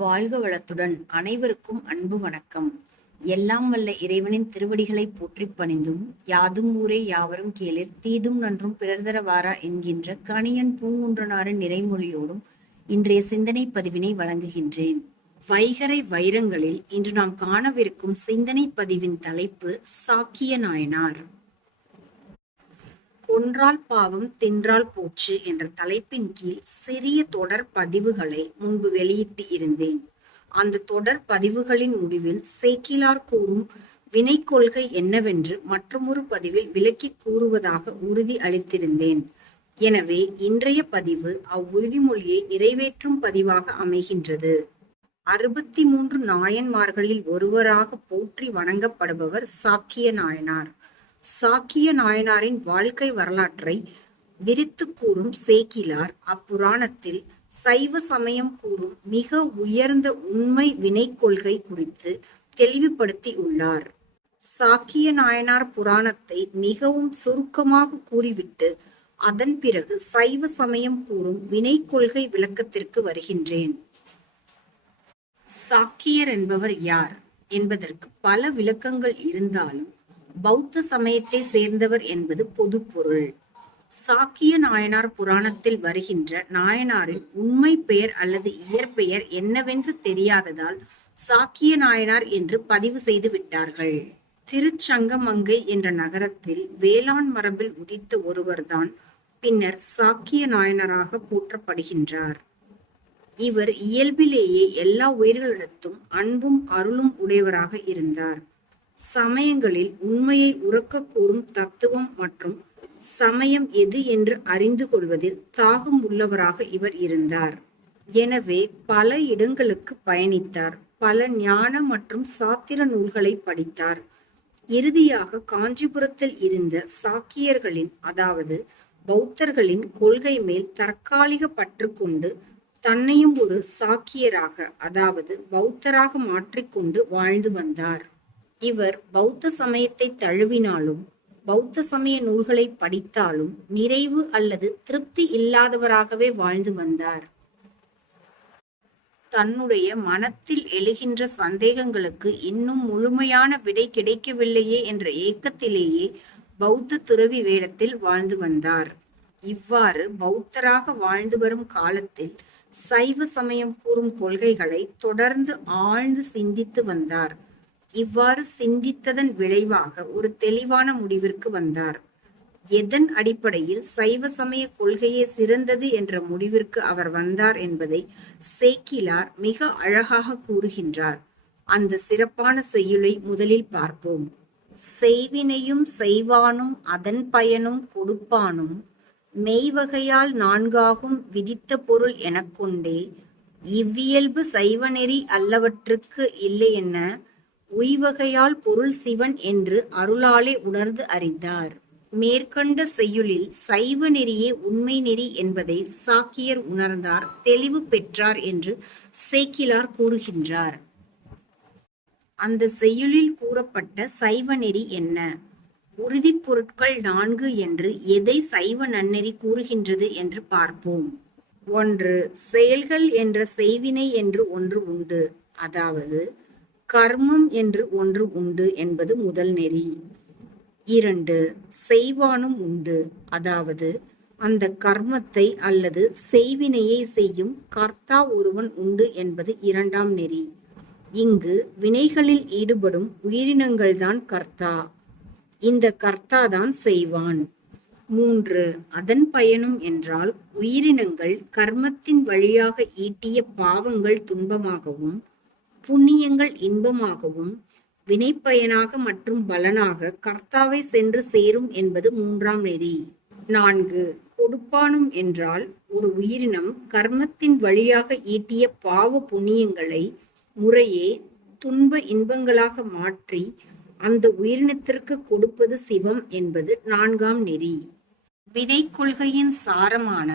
வாழ்க வளத்துடன் அனைவருக்கும் அன்பு வணக்கம். எல்லாம் வல்ல இறைவனின் திருவடிகளை போற்றிப் பணிந்தும், யாதும் ஊரே யாவரும் கேளிர் தீதும் நன்றும் பிறர்தர வாரா என்கின்ற கணியன் பூங்குன்றனாரின் நிறைமொழியோடும் இன்றைய சிந்தனை பதிவினை வழங்குகின்றேன். வைகறை வைரங்களில் இன்று நாம் காணவிருக்கும் சிந்தனை பதிவின் தலைப்பு சாக்கிய நாயனார். கொன்றால் பாவம் தின்றால் போச்சு என்ற தலைப்பின் கீழ் சிறிய தொடர் பதிவுகளை முன்பு வெளியிட்டு இருந்தேன். அந்த தொடர் பதிவுகளின் முடிவில் சேக்கிழார் கூறும் வினை கொள்கை என்னவென்று மற்றொரு பதிவில் விளக்கி கூறுவதாக உறுதி அளித்திருந்தேன். எனவே இன்றைய பதிவு அவ்வுறுதிமொழியை நிறைவேற்றும் பதிவாக அமைகின்றது. 63 நாயன்மார்களில் ஒருவராக போற்றி வணங்கப்படுபவர் சாக்கிய நாயனார். சாக்கிய நாயனாரின் வாழ்க்கை வரலாற்றை விரித்து கூறும் சேக்கிழார் அப்புராணத்தில் சைவ சமயம் கூறும் மிக உயர்ந்த உண்மை வினை கொள்கை குறித்து தெளிவுபடுத்தி உள்ளார். சாக்கிய நாயனார் புராணத்தை மிகவும் சுருக்கமாக கூறிவிட்டு அதன் பிறகு சைவ சமயம் கூறும் வினை கொள்கை விளக்கத்திற்கு வருகின்றேன். சாக்கியர் என்பவர் யார் என்பதற்கு பல விளக்கங்கள் இருந்தாலும் பௌத்த சமயத்தை சேர்ந்தவர் என்பது பொதுப்பொருள். சாக்கிய நாயனார் புராணத்தில் வருகின்ற நாயனாரின் உண்மை பெயர் அல்லது இயற்பெயர் என்னவென்று தெரியாததால் சாக்கிய நாயனார் என்று பதிவு செய்து விட்டார்கள். திருச்சங்கமங்கை என்ற நகரத்தில் வேளாண் மரபில் உதித்த ஒருவர்தான் பின்னர் சாக்கிய நாயனராக போற்றப்படுகின்றார். இவர் இயல்பிலேயே எல்லா உயிர்களிடத்தும் அன்பும் அருளும் உடையவராக இருந்தார். சமயங்களில் உண்மையை உரக்க கூறும் தத்துவம் மற்றும் சமயம் எது என்று அறிந்து கொள்வதில் தாகம் உள்ளவராக இவர் இருந்தார். எனவே பல இடங்களுக்கு பயணித்தார். பல ஞான மற்றும் சாத்திர நூல்களை படித்தார். இறுதியாக காஞ்சிபுரத்தில் இருந்த சாக்கியர்களின் அதாவது பௌத்தர்களின் கொள்கை மேல் தற்காலிக பற்று கொண்டு தன்னையும் ஒரு சாக்கியராக அதாவது பௌத்தராக மாற்றிக்கொண்டு வாழ்ந்து வந்தார். இவர் பௌத்த சமயத்தை தழுவினாலும் பௌத்த சமய நூல்களை படித்தாலும் நிறைவு அல்லது திருப்தி இல்லாதவராகவே வாழ்ந்து வந்தார். தன்னுடைய மனத்தில் எழுகின்ற சந்தேகங்களுக்கு இன்னும் முழுமையான விடை கிடைக்கவில்லையே என்ற ஏக்கத்திலேயே பௌத்த துறவி வேடத்தில் வாழ்ந்து வந்தார். இவ்வாறு பௌத்தராக வாழ்ந்து வரும் காலத்தில் சைவ சமயம் கூறும் கொள்கைகளை தொடர்ந்து ஆழ்ந்து சிந்தித்து வந்தார். இவ்வாறு சிந்தித்ததன் விளைவாக ஒரு தெளிவான முடிவிற்கு வந்தார். எதன் அடிப்படையில் சைவ சமய கொள்கையே சிறந்தது என்ற முடிவிற்கு அவர் வந்தார் என்பதை சேக்கிழார் மிக அழகாக கூறுகின்றார். அந்த சிறப்பான செய்யுளை முதலில் பார்ப்போம். செய்வினையும் செய்வானும் அதன் பயனும் கொடுப்பானும் மெய்வகையால் நான்காகும் விதித்த பொருள் எனக்கொண்டே இவ்வியல்பு சைவநெறி அல்லவற்றுக்கு இல்லை என்ன உய்வகையால் பொருள் சிவன் என்று அருளாலே உணர்ந்து அறிந்தார். மேற்கண்ட செய்யுளில் சைவ நெறியே உண்மை நெறி என்பதை சாக்கியர் உணர்ந்தார், தெளிவு பெற்றார் என்று சேக்கிழார் கூறுகின்றார். அந்த செய்யுளில் கூறப்பட்ட சைவ நெறி என்ன? உறுதிப் பொருட்கள் 4 என்று எதை சைவ நன்னெறி கூறுகின்றது என்று பார்ப்போம். 1. செயல்கள் என்ற செய்வினை என்று ஒன்று உண்டு, அதாவது கர்மம் என்று ஒன்று உண்டு என்பது முதல் நெறி. 2. செய்வானும் உண்டு, அதாவது அந்த கர்மத்தை அல்லது செய்வினையை செய்யும் கர்த்தா ஒருவன் உண்டு என்பது இரண்டாம் நெறி. இங்கு வினைகளில் ஈடுபடும் உயிரினங்கள்தான் கர்த்தா, இந்த கர்த்தாதான் செய்வான். 3. அதன் பயனும் என்றால் உயிரினங்கள் கர்மத்தின் வழியாக ஈட்டிய பாவங்கள் துன்பமாகவும் புண்ணியங்கள் இன்பமாகவும் வினைப்பயனாக மற்றும் பலனாக கர்த்தாவை சென்று சேரும் என்பது மூன்றாம் நெறி. 4. கொடுப்பானும் என்றால் ஒரு உயிரினம் கர்மத்தின் வழியாக ஈட்டிய பாவ புண்ணியங்களை முறையே துன்ப இன்பங்களாக மாற்றி அந்த உயிரினத்திற்கு கொடுப்பது சிவம் என்பது 4ஆம் நெறி. வினை கொள்கையின் சாரமான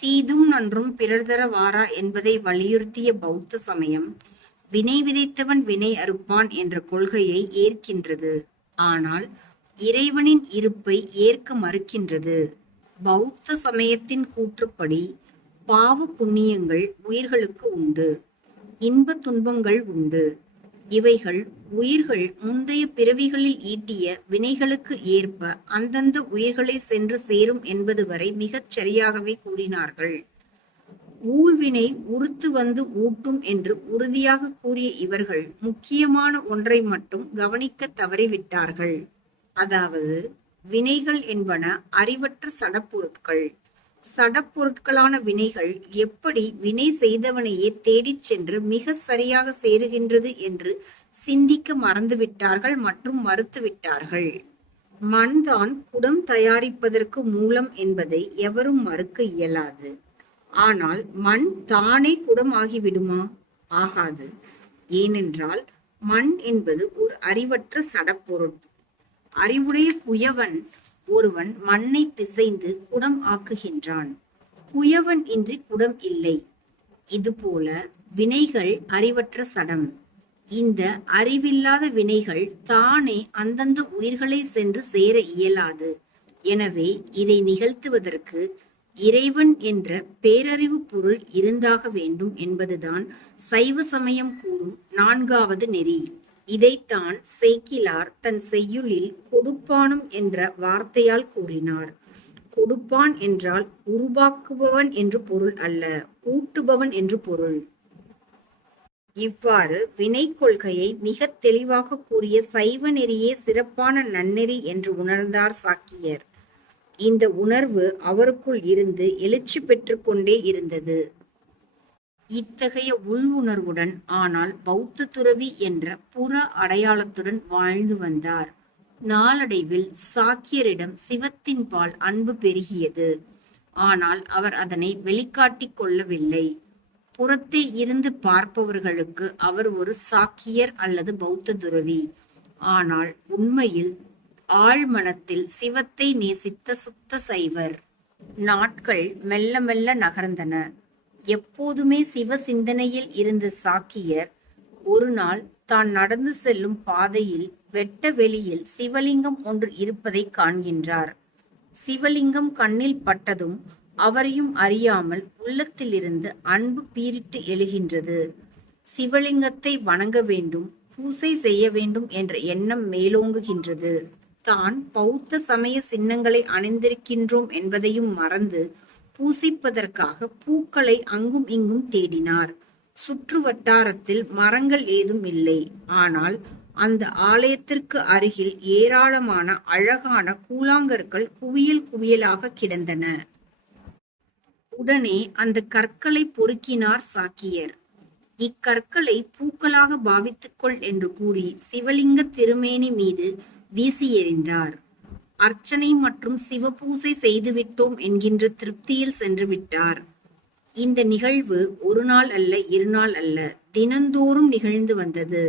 தீதும் நன்றும் பிறர்தர வாரா என்பதை வலியுறுத்திய பௌத்த சமயம் வினை விதைத்தவன் வினை அறுப்பான் என்ற கொள்கையை ஏற்கின்றது. ஆனால் இறைவனின் இருப்பை ஏற்க மறுக்கின்றது. பௌத்த சமயத்தின் கூற்றுப்படி பாவ புண்ணியங்கள் உயிர்களுக்கு உண்டு. இன்பத் துன்பங்கள் உண்டு. இவைகள் உயிர்கள் முந்தைய பிறவிகளில் ஈட்டிய வினைகளுக்கு ஏற்ப அந்தந்த உயிர்களை சென்று சேரும் என்பது வரை மிகச் சரியாகவே கூறினார்கள். ஊழ்வினை உறுத்து வந்து ஊட்டும் என்று உறுதியாக கூறிய இவர்கள் முக்கியமான ஒன்றை மட்டும் கவனிக்க தவறிவிட்டார்கள். அதாவது, வினைகள் என்பன அறிவற்ற சடப்பொருட்கள். சடப்பொருட்களான வினைகள் எப்படி வினை செய்தவனையே தேடிச் சென்று மிக சரியாக சேருகின்றது என்று சிந்திக்க மறந்துவிட்டார்கள் மற்றும் மறுத்துவிட்டார்கள். மண்தான் குடம் தயாரிப்பதற்கு மூலம் என்பதை எவரும் மறுக்க இயலாது. ஆனால் மண் தானே குடம் ஆகிவிடுமா? ஆகாது. ஏனென்றால் மண் என்பது ஒரு அறிவற்ற சடப்பொருள். அறிவுடைய குயவன் ஒருவன் மண்ணை பிசைந்து குடம் ஆக்குகின்றான். குயவன் இன்றி குடம் இல்லை. இதுபோல வினைகள் அறிவற்ற சடம். இந்த அறிவில்லாத வினைகள் தானே அந்தந்த உயிர்களை சென்று சேர இயலாது. எனவே இதை நிகழ்த்துவதற்கு இறைவன் என்ற பேரறிவு பொருள் இருந்தாக வேண்டும் என்பதுதான் சைவ சமயம் கூறும் 4வது நெறி. இதைத்தான் சேக்கிழார் தன் செய்யுளில் கொடுப்பானும் என்ற வார்த்தையால் கூறினார். கொடுப்பான் என்றால் உருவாக்குபவன் என்று பொருள் அல்ல, ஊட்டுபவன் என்று பொருள். இவ்வாறு வினை கொள்கையை மிக தெளிவாக கூறிய சைவ நெறியே சிறப்பான நன்னெறி என்று உணர்ந்தார் சாக்கியர். இந்த உணர்வு அவருக்குள் இருந்து எழுச்சி பெற்று கொண்டே இருந்தது. இத்தகைய உள்வுணர்வுடன் ஆனால் பௌத்த துறவி என்ற புற அடையாளத்துடன் வாழ்ந்து வந்தார். நாளடைவில் சாக்கியரிடம் சிவத்தின் பால் அன்பு பெருகியது. ஆனால் அவர் அதனை வெளிக்காட்டிக் கொள்ளவில்லை. புறத்தே இருந்து பார்ப்பவர்களுக்கு அவர் ஒரு சாக்கியர் அல்லது பௌத்த துறவி. ஆனால் உண்மையில் ஆழ்மனத்தில் சிவத்தை நேசித்த சுத்த சைவர். நாட்கள் மெல்ல மெல்ல நகர்ந்தன. எப்போதுமே சிவ சிந்தனையில் இருந்த சாக்கியர் ஒரு நாள் தான் நடந்து செல்லும் பாதையில் வெட்ட வெளியில் சிவலிங்கம் ஒன்று இருப்பதை காண்கின்றார். சிவலிங்கம் கண்ணில் பட்டதும் அவரையும் அறியாமல் உள்ளத்திலிருந்து அன்பு பீரிட்டு எழுகின்றது. சிவலிங்கத்தை வணங்க வேண்டும், பூசை செய்ய வேண்டும் என்ற எண்ணம் மேலோங்குகின்றது. தான் பௌத்த சமய சின்னங்களை அணிந்திருக்கின்றோம் என்பதையும் மறந்து பூசிப்பதற்காக பூக்களை அங்கும் இங்கும் தேடினார். சுற்று வட்டாரத்தில் மரங்கள் ஏதும் இல்லை. ஆனால் அந்த ஆலயத்திற்கு அருகில் ஏராளமான அழகான கூழாங்கற்கள் குவியல் குவியலாக கிடந்தன. உடனே அந்த கற்களை பொறுக்கினார் சாக்கியர். இக்கற்களை பூக்களாக பாவித்துக்கொள் என்று கூறி சிவலிங்க திருமேனி மீது வீசி எறிந்தார். அர்ச்சனை மற்றும் சிவபூசை செய்துவிட்டோம் என்கின்ற திருப்தியில் சென்று விட்டார். இந்த நிகழ்வு ஒரு நாள் அல்ல, 2 நாள் அல்ல, தினந்தோறும் நிகழ்ந்து வந்தது.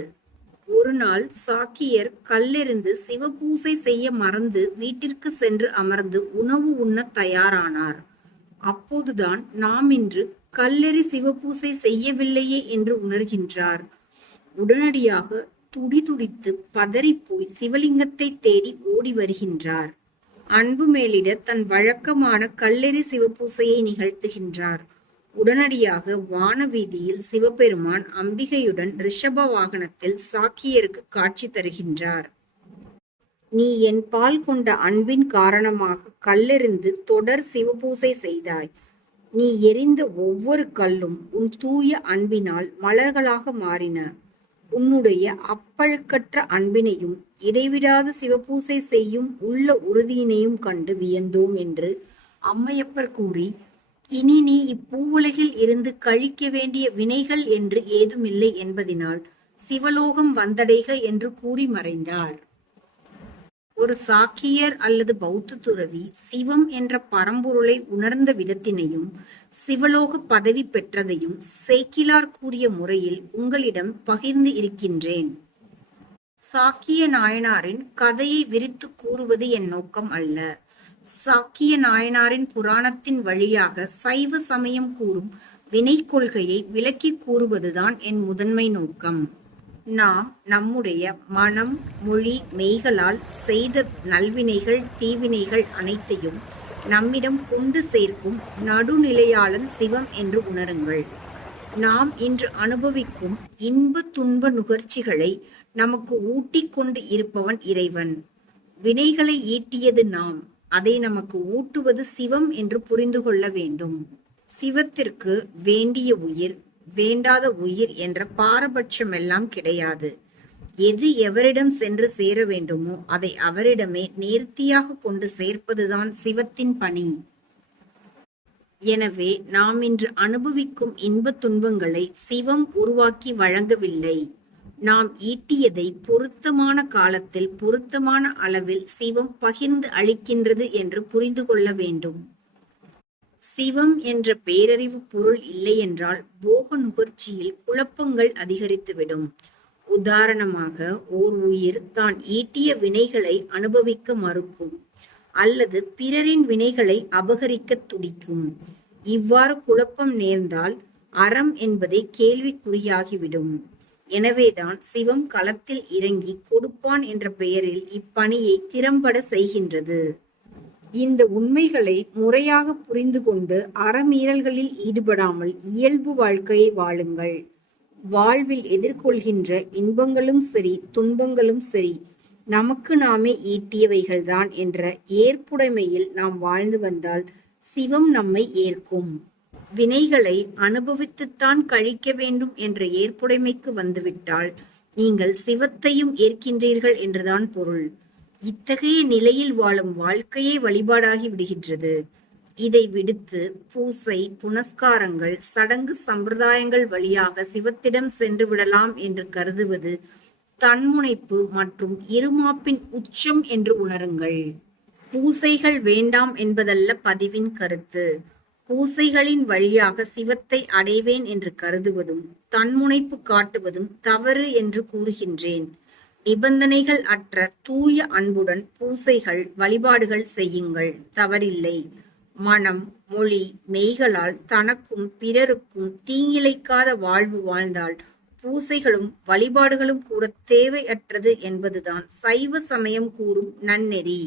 ஒரு நாள் சாக்கியர் கல்லெறிந்து சிவபூசை செய்ய மறந்து வீட்டிற்கு சென்று அமர்ந்து உணவு உண்ண தயாரானார். அப்போதுதான் நாம் இன்று கல்லெறி சிவபூசை செய்யவில்லையே என்று உணர்கின்றார். உடனடியாக துடிதுடித்து பதறிப்போய் சிவலிங்கத்தை தேடி ஓடி வருகின்றார். அன்பு மேலிட தன் வழக்கமான கல்லெறி சிவபூசையை நிகழ்த்துகின்றார். உடனடியாக வானவீதியில் சிவபெருமான் அம்பிகையுடன் ரிஷப வாகனத்தில் சாக்கியருக்கு காட்சி தருகின்றார். நீ என் பால் கொண்ட அன்பின் காரணமாக கல்லெறிந்து தொடர் சிவபூசை செய்தாய். நீ எறிந்த ஒவ்வொரு கல்லும் உன் தூய அன்பினால் மலர்களாக மாறின. உன்னுடைய அப்பழுக்கற்ற அன்பினையும் இடைவிடாத சிவபூசை செய்யும் உள்ள உறுதியினையும் கண்டு வியந்தோம் என்று அம்மையப்பர் கூறி, இனி நீ இப்பூவுலகில் இருந்து கழிக்க வேண்டிய வினைகள் என்று ஏதுமில்லை என்பதினால் சிவலோகம் வந்தடைக என்று கூறி மறைந்தார். ஒரு சாக்கியர் அல்லது பௌத்த துறவி சிவம் என்ற பரம்பொருளை உணர்ந்த விதத்தினையும் சிவலோக பதவி பெற்றதையும் சேக்கிழார் கூறிய முறையில் உங்களிடம் பகிர்ந்து இருக்கின்றேன். சாக்கிய நாயனாரின் கதையை விரித்து கூறுவது என் நோக்கம் அல்ல. சாக்கிய நாயனாரின் புராணத்தின் வழியாக சைவ சமயம் கூறும் வினை கொள்கையை விளக்கி கூறுவதுதான் என் முதன்மை நோக்கம். நாம் நம்முடைய மனம், மொழி, மெய்களால் செய்த நல்வினைகள், தீவினைகள் அனைத்தையும் நம்மிடம் கொண்டு சேர்க்கும் நடுநிலையாளன் சிவம் என்று உணருங்கள். நாம் இன்று அனுபவிக்கும் இன்ப துன்ப நுகர்ச்சிகளை நமக்கு ஊட்டிக் கொண்டு இருப்பவன் இறைவன். வினைகளை ஈட்டியது நாம், அதை நமக்கு ஊட்டுவது சிவம் என்று புரிந்து கொள்ள வேண்டும். சிவத்திற்கு வேண்டிய உயிர், வேண்டாத உயிர் என்ற பாரபட்சமெல்லாம் கிடையாது. எது எவரிடம் சென்று சேர வேண்டுமோ அதை அவரிடமே நேர்த்தியாக கொண்டு சேர்ப்பதுதான் சிவத்தின் பணி. எனவே நாம் இன்று அனுபவிக்கும் இன்பத் துன்பங்களை சிவம் உருவாக்கி வழங்கவில்லை. நாம் ஈட்டியதை பொருத்தமான காலத்தில் பொருத்தமான அளவில் சிவம் பகிர்ந்து அளிக்கின்றது என்று புரிந்து கொள்ள வேண்டும். சிவம் என்ற பேரறிவு பொருள் இல்லையென்றால் போக நுகர்ச்சியில் குழப்பங்கள் அதிகரித்துவிடும். உதாரணமாக, ஓர் உயிர் தான் ஈட்டிய வினைகளை அனுபவிக்க மறுக்கும், அல்லது பிறரின் வினைகளை அபகரிக்க துடிக்கும். இவ்வாறு குழப்பம் நேர்ந்தால் அறம் என்பதை கேள்விக்குறியாகிவிடும். எனவேதான் சிவம் களத்தில் இறங்கி கொடுப்பான் என்ற பெயரில் இப்பணியை திறம்பட செய்கின்றது. இந்த உண்மைகளை முறையாக புரிந்து கொண்டு அறமீறல்களில் ஈடுபடாமல் இயல்பு வாழ்க்கையை வாழுங்கள். வாழ்வில் எதிர்கொள்கின்ற இன்பங்களும் சரி துன்பங்களும் சரி நமக்கு நாமே ஈட்டியவைகள்தான் என்ற ஏற்புடைமையில் நாம் வாழ்ந்து வந்தால் சிவம் நம்மை ஏற்கும். வினைகளை அனுபவித்துத்தான் கழிக்க வேண்டும் என்ற ஏற்புடைமைக்கு வந்துவிட்டால் நீங்கள் சிவத்தையும் ஏற்கின்றீர்கள் என்றுதான் பொருள். இத்தகைய நிலையில் வாழும் வாழ்க்கையே வழிபாடாகி விடுகின்றது. இதை விடுத்து பூசை புனஸ்காரங்கள் சடங்கு சம்பிரதாயங்கள் வழியாக சிவத்திடம் சென்று விடலாம் என்று கருதுவது தன்முனைப்பு மற்றும் இருமாப்பின் உச்சம் என்று உணருங்கள். பூசைகள் வேண்டாம் என்பதல்ல பதிவின் கருத்து. பூசைகளின் வழியாக சிவத்தை அடைவேன் என்று கருதுவதும் தன்முனைப்பு காட்டுவதும் தவறு என்று கூறுகின்றேன். நிபந்தனைகள் அற்ற தூய அன்புடன் பூசைகள் வழிபாடுகள் செய்யுங்கள், தவறில்லை. மனம் மொழி மெய்களால் தனக்கும் பிறருக்கும் தீங்கிழைக்காத வாழ்வு வாழ்ந்தால் பூசைகளும் வழிபாடுகளும் கூட தேவையற்றது என்பதுதான் சைவ சமயம் கூறும் நன்னெறி.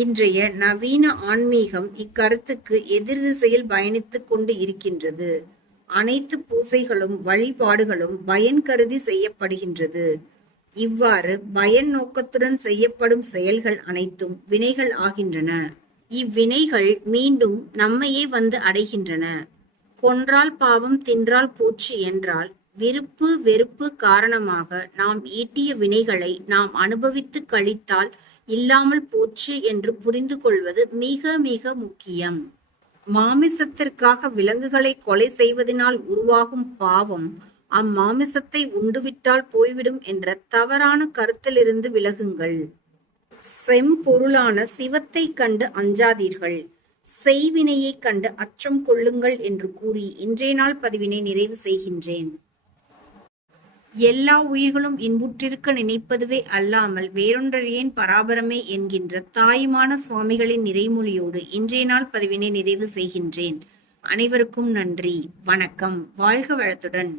இன்றைய நவீன ஆன்மீகம் இக்கருத்துக்கு எதிர் திசையில் பயணித்துக் கொண்டு இருக்கின்றது. அனைத்து பூசைகளும் வழிபாடுகளும் பயன் கருதி செய்யப்படுகின்றது. இவ்வாறு பயன் நோக்கத்துடன் செய்யப்படும் செயல்கள் அனைத்தும் வினைகள் ஆகின்றன. இவ்வினைகள் மீண்டும் நம்மையே வந்து அடைகின்றன. கொன்றால் பாவம் தின்றால் பூச்சி என்றால் விருப்பு வெறுப்பு காரணமாக நாம் ஈட்டிய வினைகளை நாம் அனுபவித்து கழித்தால் இல்லாமல் போச்சு என்று புரிந்து கொள்வது மிக மிக முக்கியம். மாமிசத்திற்காக விலங்குகளை கொலை செய்வதனால் உருவாகும் பாவம் அம்மாமிசத்தை உண்டுவிட்டால் போய்விடும் என்ற தவறான கருத்திலிருந்து விலகுங்கள். செம்பொருளான சிவத்தை கண்டு அஞ்சாதீர்கள், செய்வினையை கண்டு அச்சம் கொள்ளுங்கள் என்று கூறி இன்றைய நாள் பதிவினை நிறைவு செய்கின்றேன். எல்லா உயிர்களும் இன்புற்றிருக்க நினைப்பதுவே அல்லாமல் வேறொன்றறியேன் பராபரமே என்கின்ற தாயுமான சுவாமிகளின் நிறைமொழியோடு இன்றைய நாள் பதிவினை நிறைவு செய்கின்றேன். அனைவருக்கும் நன்றி, வணக்கம், வாழ்க வளத்துடன்.